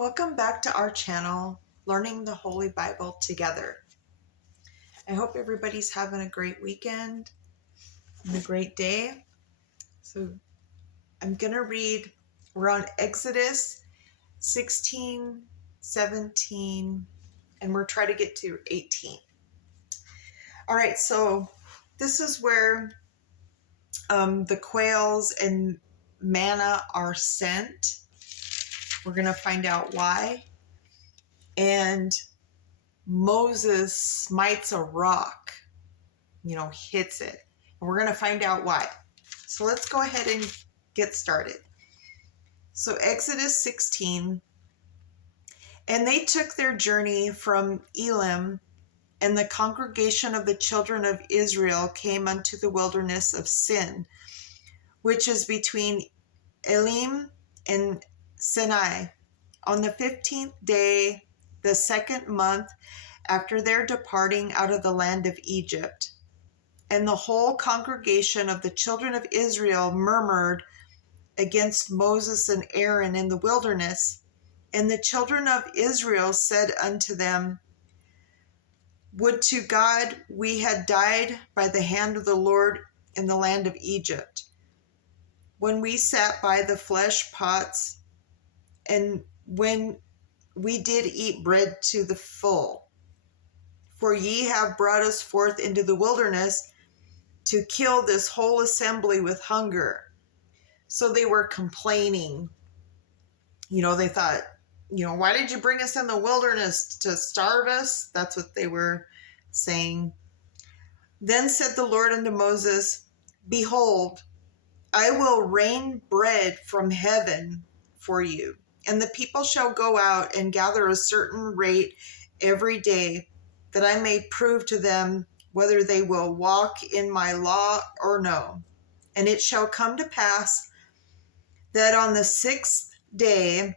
Welcome back to our channel, Learning the Holy Bible Together. I hope everybody's having a great weekend and a great day. So I'm going to read, we're on Exodus 16, 17, and we're trying to get to 18. All right, so this is where the quails and manna are sent. We're going to find out why. And Moses smites a rock, hits it. And we're going to find out why. So let's go ahead and get started. So Exodus 16, and they took their journey from Elim, and the congregation of the children of Israel came unto the wilderness of Sin, which is between Elim and Sinai, on the 15th day, the second month after their departing out of the land of Egypt. And the whole congregation of the children of Israel murmured against Moses and Aaron in the wilderness. And the children of Israel said unto them, Would to God we had died by the hand of the Lord in the land of Egypt, when we sat by the flesh pots, and when we did eat bread to the full. For ye have brought us forth into the wilderness to kill this whole assembly with hunger. So they were complaining. They thought, why did you bring us in the wilderness to starve us? That's what they were saying. Then said the Lord unto Moses, Behold, I will rain bread from heaven for you, and the people shall go out and gather a certain rate every day, that I may prove to them whether they will walk in my law or no. And it shall come to pass that on the 6th day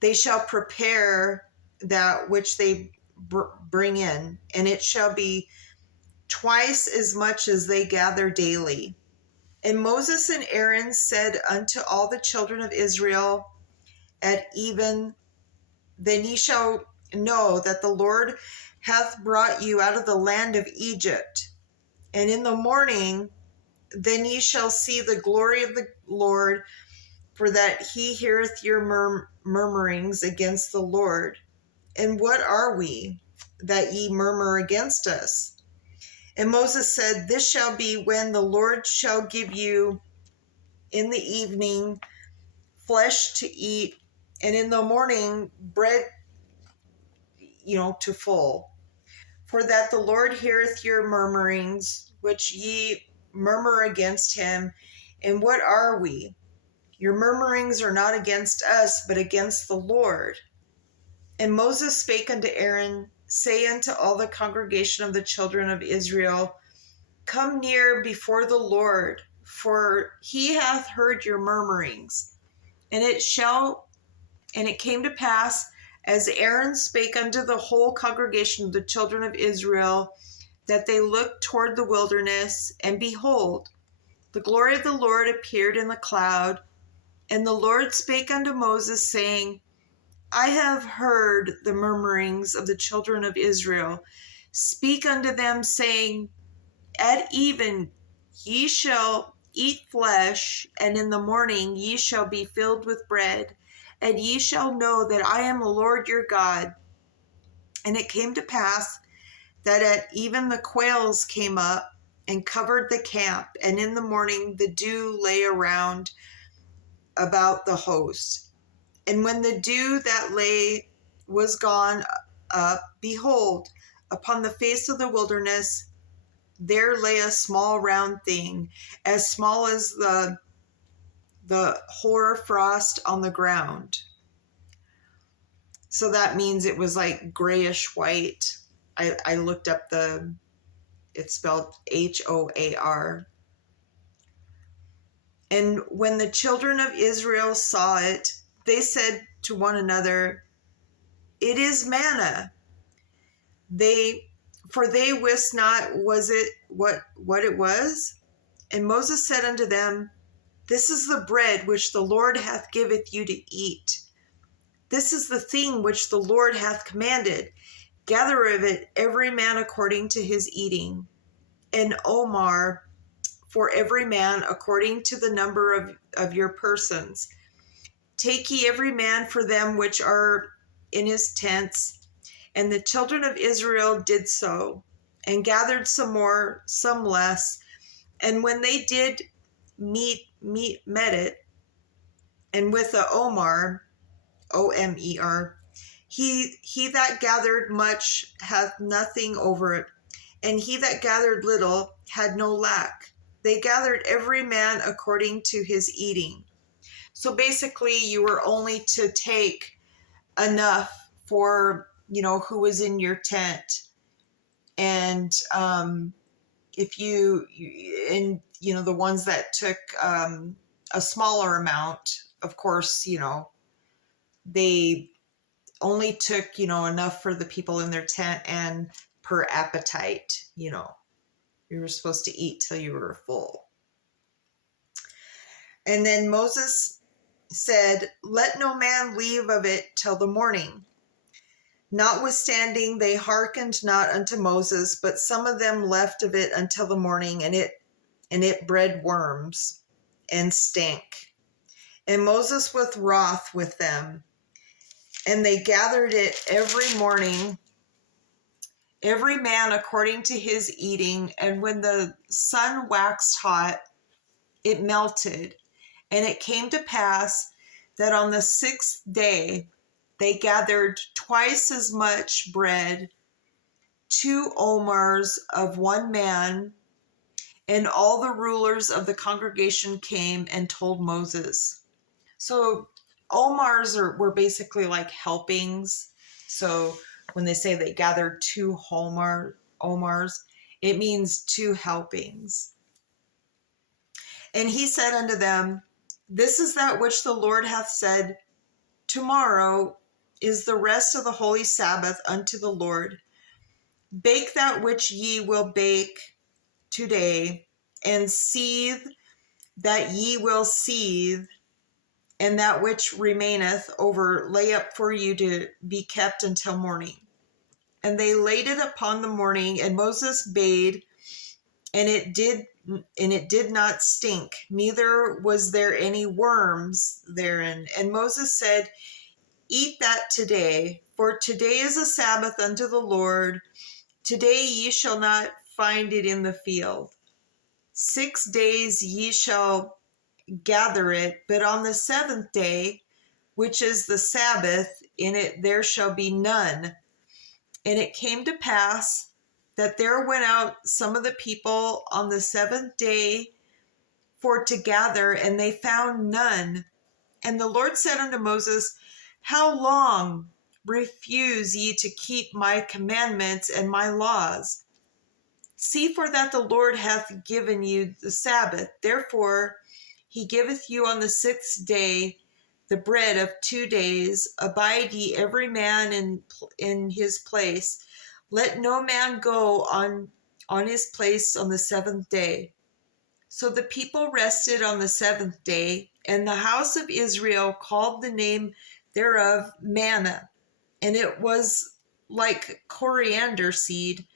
they shall prepare that which they bring in, and it shall be twice as much as they gather daily. And Moses and Aaron said unto all the children of Israel at even, Then ye shall know that the Lord hath brought you out of the land of Egypt. And in the morning, then ye shall see the glory of the Lord, for that he heareth your murmurings against the Lord. And what are we, that ye murmur against us? And Moses said, This shall be when the Lord shall give you in the evening flesh to eat, and in the morning bread, to full. For that the Lord heareth your murmurings, which ye murmur against him. And what are we? Your murmurings are not against us, but against the Lord. And Moses spake unto Aaron, Say unto all the congregation of the children of Israel, Come near before the Lord, for he hath heard your murmurings. And it came to pass, as Aaron spake unto the whole congregation of the children of Israel, that they looked toward the wilderness, and behold, the glory of the Lord appeared in the cloud. And the Lord spake unto Moses, saying, I have heard the murmurings of the children of Israel. Speak unto them, saying, At even ye shall eat flesh, and in the morning ye shall be filled with bread, and ye shall know that I am the Lord your God. And it came to pass that at even the quails came up and covered the camp, and in the morning the dew lay around about the host. And when the dew that lay was gone up, behold, upon the face of the wilderness there lay a small round thing, as small as the hoar frost on the ground. So that means it was like grayish white. I looked up it's spelled Hoar. And when the children of Israel saw it, they said to one another, It is manna. For they wist not was it what it was. And Moses said unto them, This is the bread which the Lord hath giveth you to eat. This is the thing which the Lord hath commanded. Gather of it every man according to his eating, and Omar for every man according to the number of your persons. Take ye every man for them which are in his tents. And the children of Israel did so, and gathered some more, some less. And when they did met it, and with the Omar, Omer, he that gathered much hath nothing over it, and he that gathered little had no lack. They gathered every man according to his eating. So basically, you were only to take enough for, who was in your tent. And if the ones that took a smaller amount, of course, they only took, enough for the people in their tent and per appetite, you were supposed to eat till you were full. And then Moses said, let no man leave of it till the morning. Notwithstanding, they hearkened not unto Moses, but some of them left of it until the morning, and it bred worms and stank. And Moses was wroth with them, and they gathered it every morning, every man according to his eating. And when the sun waxed hot, it melted. And it came to pass that on the 6th day they gathered twice as much bread, 2 omers of one man, and all the rulers of the congregation came and told Moses. So omers were basically like helpings. So when they say they gathered 2 omers, it means 2 helpings. And he said unto them, this is that which the Lord hath said, tomorrow is the rest of the holy Sabbath unto the Lord. Bake that which ye will bake today, and seethe that ye will seethe, and that which remaineth over lay up for you to be kept until morning. And they laid it upon the morning, and Moses bade, and it did not stink, neither was there any worms therein. And Moses said, eat that today, for today is a Sabbath unto the Lord. Today ye shall not find it in the field. 6 days ye shall gather it, but on the 7th day, which is the Sabbath, in it there shall be none. And it came to pass that there went out some of the people on the 7th day for to gather, and they found none. And the Lord said unto Moses, how long refuse ye to keep my commandments and my laws? See for that the Lord hath given you the Sabbath. Therefore he giveth you on the 6th day the bread of 2 days. Abide ye every man in his place. Let no man go on his place on the 7th day. So the people rested on the 7th day, and the house of Israel called the name thereof manna, and it was like coriander seed,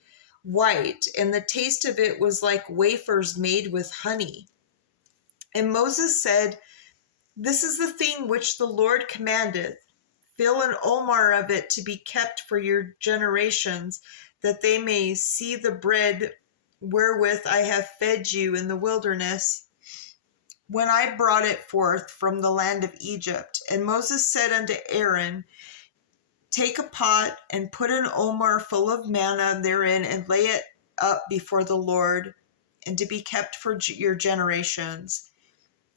white, and the taste of it was like wafers made with honey. And Moses said, this is the thing which the Lord commandeth. Fill an omer of it to be kept for your generations, that they may see the bread wherewith I have fed you in the wilderness, when I brought it forth from the land of Egypt. And Moses said unto Aaron, take a pot and put an omer full of manna therein, and lay it up before the Lord, and to be kept for your generations.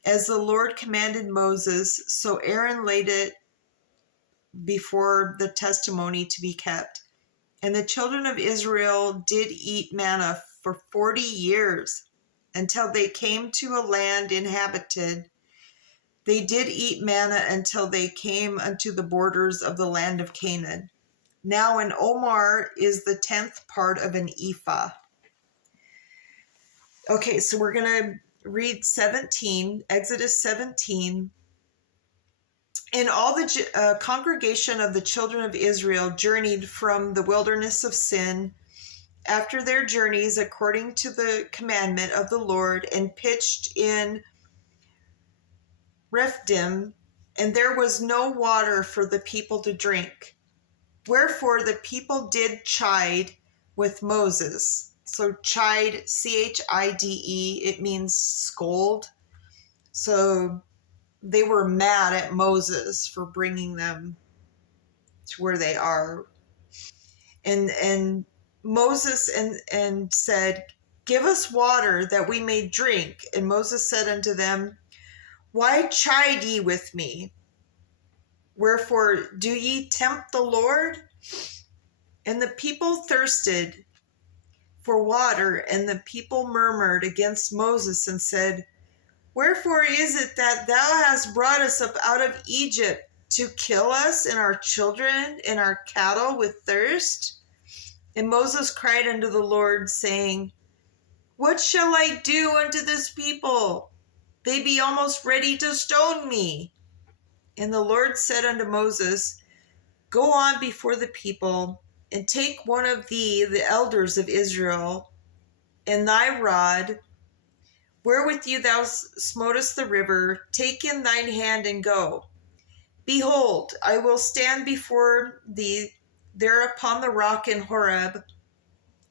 As the Lord commanded Moses, so Aaron laid it before the testimony to be kept. And the children of Israel did eat manna for 40 years, until they came to a land inhabited. They did eat manna until they came unto the borders of the land of Canaan. Now an omer is the 10th part of an ephah. Okay, so we're going to read 17, Exodus 17, And all the congregation of the children of Israel journeyed from the wilderness of Sin after their journeys according to the commandment of the Lord, and pitched in Rephidim, and there was no water for the people to drink. Wherefore the people did chide with Moses. So chide, C-H-I-D-E, it means scold. So they were mad at Moses for bringing them to where they are. And Moses and said, give us water that we may drink. And Moses said unto them, why chide ye with me? Wherefore do ye tempt the Lord? And the people thirsted for water, and the people murmured against Moses and said, wherefore is it that thou hast brought us up out of Egypt to kill us and our children and our cattle with thirst? And Moses cried unto the Lord, saying, what shall I do unto this people? They be almost ready to stone me. And the Lord said unto Moses, go on before the people, and take one of thee, the elders of Israel, and thy rod, wherewith thou smotest the river, take in thine hand and go. Behold, I will stand before thee there upon the rock in Horeb,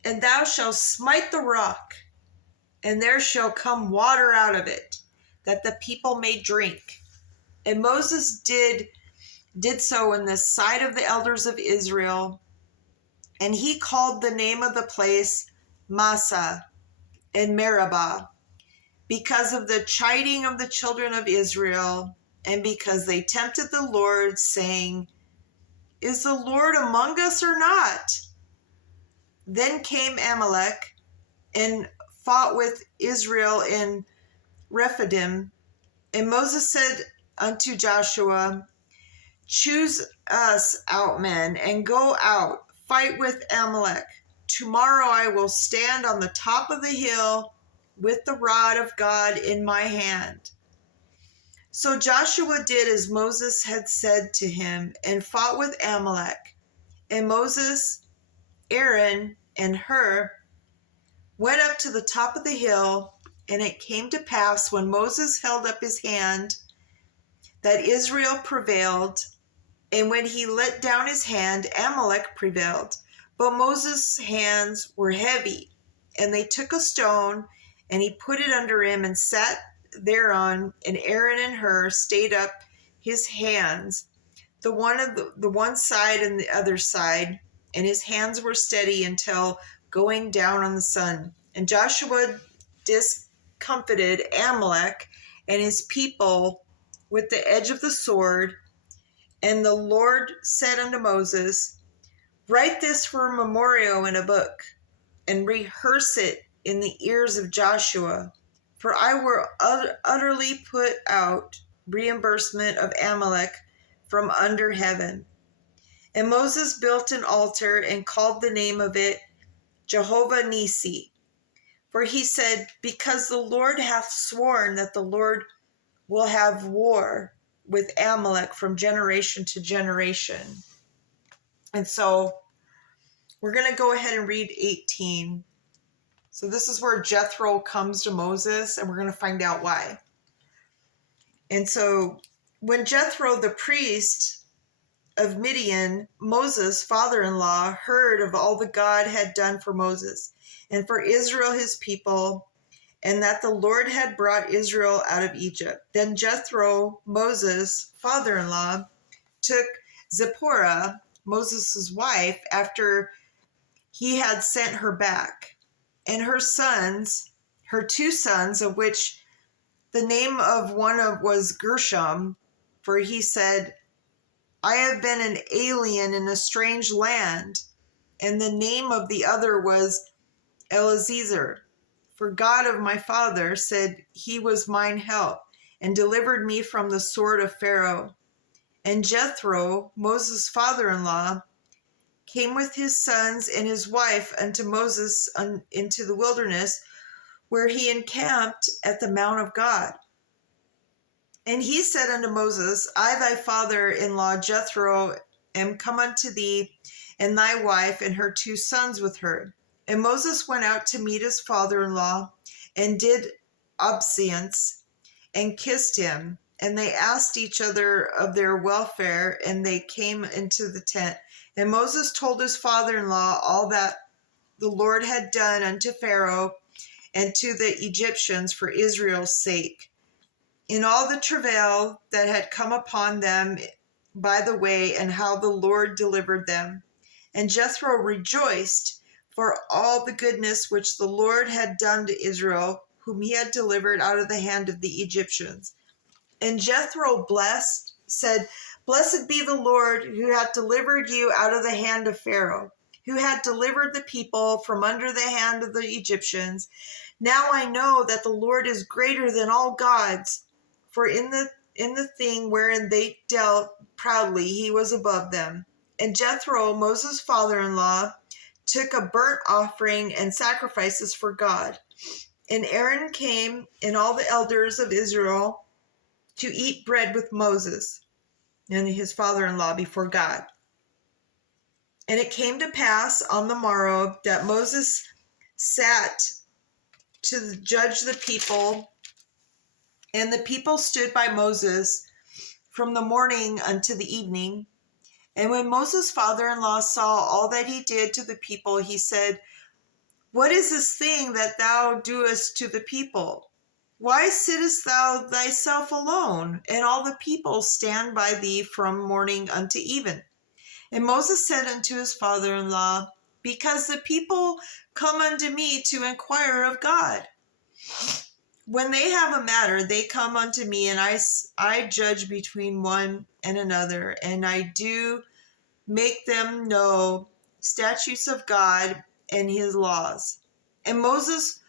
and thou shalt smite the rock, and there shall come water out of it, that the people may drink. And Moses did so in the sight of the elders of Israel, and he called the name of the place Massah and Meribah, because of the chiding of the children of Israel, and because they tempted the Lord, saying, is the Lord among us or not? Then came Amalek and fought with Israel in Rephidim. And Moses said unto Joshua, choose us out men, and go out, fight with Amalek. Tomorrow I will stand on the top of the hill with the rod of God in my hand. So Joshua did as Moses had said to him, and fought with Amalek. And Moses, Aaron, and Hur went up to the top of the hill. And it came to pass, when Moses held up his hand, that Israel prevailed. And when he let down his hand, Amalek prevailed. But Moses' hands were heavy. And they took a stone, and he put it under him, and sat thereon. And Aaron and Hur stayed up his hands, the one side and the other side, and his hands were steady until going down on the sun. And Joshua discomfited Amalek and his people with the edge of the sword. And the Lord said unto Moses, write this for a memorial in a book, and rehearse it in the ears of Joshua. For I will utterly put out reimbursement of Amalek from under heaven. And Moses built an altar and called the name of it Jehovah Nissi. For he said, because the Lord hath sworn that the Lord will have war with Amalek from generation to generation. And so we're going to go ahead and read 18. So this is where Jethro comes to Moses, and we're going to find out why. And so when Jethro, the priest of Midian, Moses' father-in-law, heard of all that God had done for Moses and for Israel his people, and that the Lord had brought Israel out of Egypt, then Jethro, Moses' father-in-law, took Zipporah, Moses' wife, after he had sent her back, and her two sons, of which the name of one was Gershom, for he said, I have been an alien in a strange land. And the name of the other was Eliezer, for God of my father said he was mine help, and delivered me from the sword of Pharaoh. And Jethro, Moses' father-in-law, came with his sons and his wife unto Moses into the wilderness, where he encamped at the mount of God. And he said unto Moses, I thy father-in-law Jethro am come unto thee, and thy wife and her 2 sons with her. And Moses went out to meet his father-in-law, and did obeisance, and kissed him. And they asked each other of their welfare, and they came into the tent. And Moses told his father-in-law all that the Lord had done unto Pharaoh and to the Egyptians for Israel's sake, in all the travail that had come upon them by the way, and how the Lord delivered them. And Jethro rejoiced for all the goodness which the Lord had done to Israel, whom he had delivered out of the hand of the Egyptians. And Jethro said, Blessed be the Lord, who hath delivered you out of the hand of Pharaoh, who had delivered the people from under the hand of the Egyptians. Now I know that the Lord is greater than all gods, for in the thing wherein they dealt proudly he was above them. And Jethro, Moses' father-in-law, took a burnt offering and sacrifices for God. And Aaron came, and all the elders of Israel, to eat bread with Moses and his father-in-law before God. And it came to pass on the morrow that Moses sat to judge the people, and the people stood by Moses from the morning unto the evening. And when Moses' father-in-law saw all that he did to the people, he said, What is this thing that thou doest to the people? Why sittest thou thyself alone, and all the people stand by thee from morning unto even? And Moses said unto his father-in-law, Because the people come unto me to inquire of God. When they have a matter, they come unto me, and I judge between one and another, and I do make them know statutes of God and his laws. And Moses'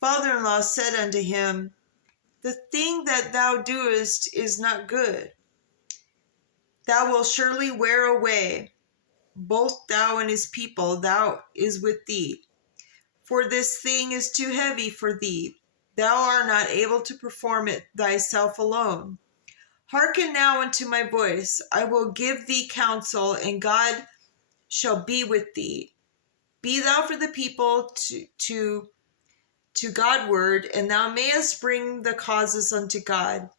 father-in-law said unto him, The thing that thou doest is not good. Thou wilt surely wear away both thou and his people, thou is with thee. For this thing is too heavy for thee. Thou art not able to perform it thyself alone. Hearken now unto my voice. I will give thee counsel, and God shall be with thee. Be thou for the people to Godward, and thou mayest bring the causes unto God,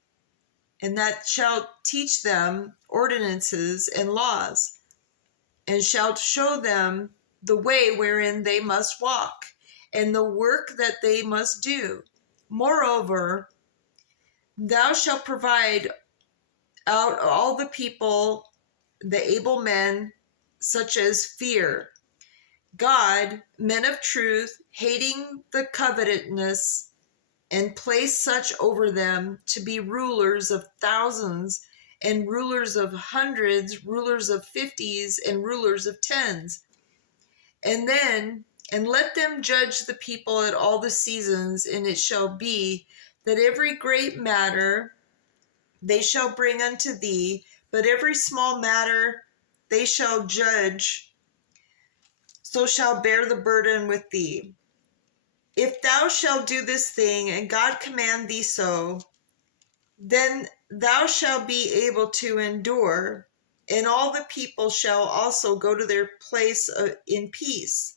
and that shalt teach them ordinances and laws, and shalt show them the way wherein they must walk, and the work that they must do. Moreover, thou shalt provide out all the people, the able men, such as fear God, men of truth, hating the covetousness, and place such over them to be rulers of thousands, and rulers of hundreds, rulers of 50s, and rulers of 10s. And let them judge the people at all the seasons, and it shall be that every great matter they shall bring unto thee, but every small matter they shall judge, so shall bear the burden with thee. If thou shalt do this thing, and God command thee so, then thou shalt be able to endure, and all the people shall also go to their place in peace.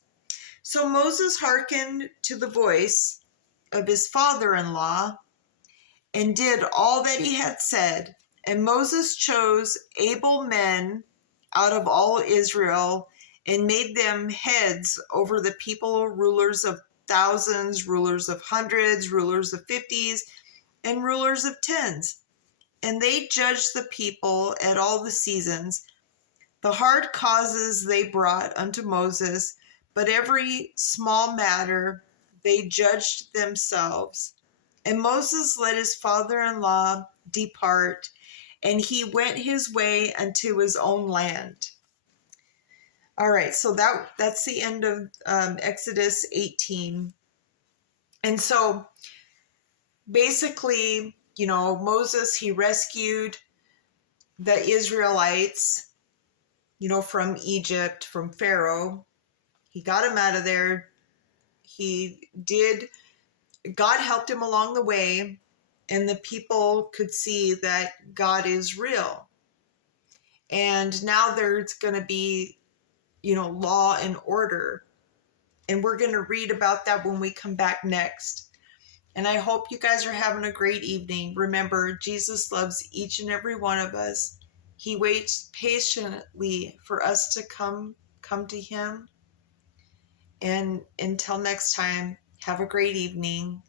So Moses hearkened to the voice of his father-in-law, and did all that he had said. And Moses chose able men out of all Israel, and made them heads over the people, rulers of thousands, rulers of hundreds, rulers of 50s, and rulers of 10s. And they judged the people at all the seasons. The hard causes they brought unto Moses, but every small matter they judged themselves. And Moses let his father-in-law depart, and he went his way unto his own land. All right, so that's the end of Exodus 18. And so basically, Moses, he rescued the Israelites, from Egypt, from Pharaoh. He got him out of there. God helped him along the way. and the people could see that God is real. And now there's going to be, law and order. And we're going to read about that when we come back next. And I hope you guys are having a great evening. Remember, Jesus loves each and every one of us. He waits patiently for us to come to him. And until next time, have a great evening.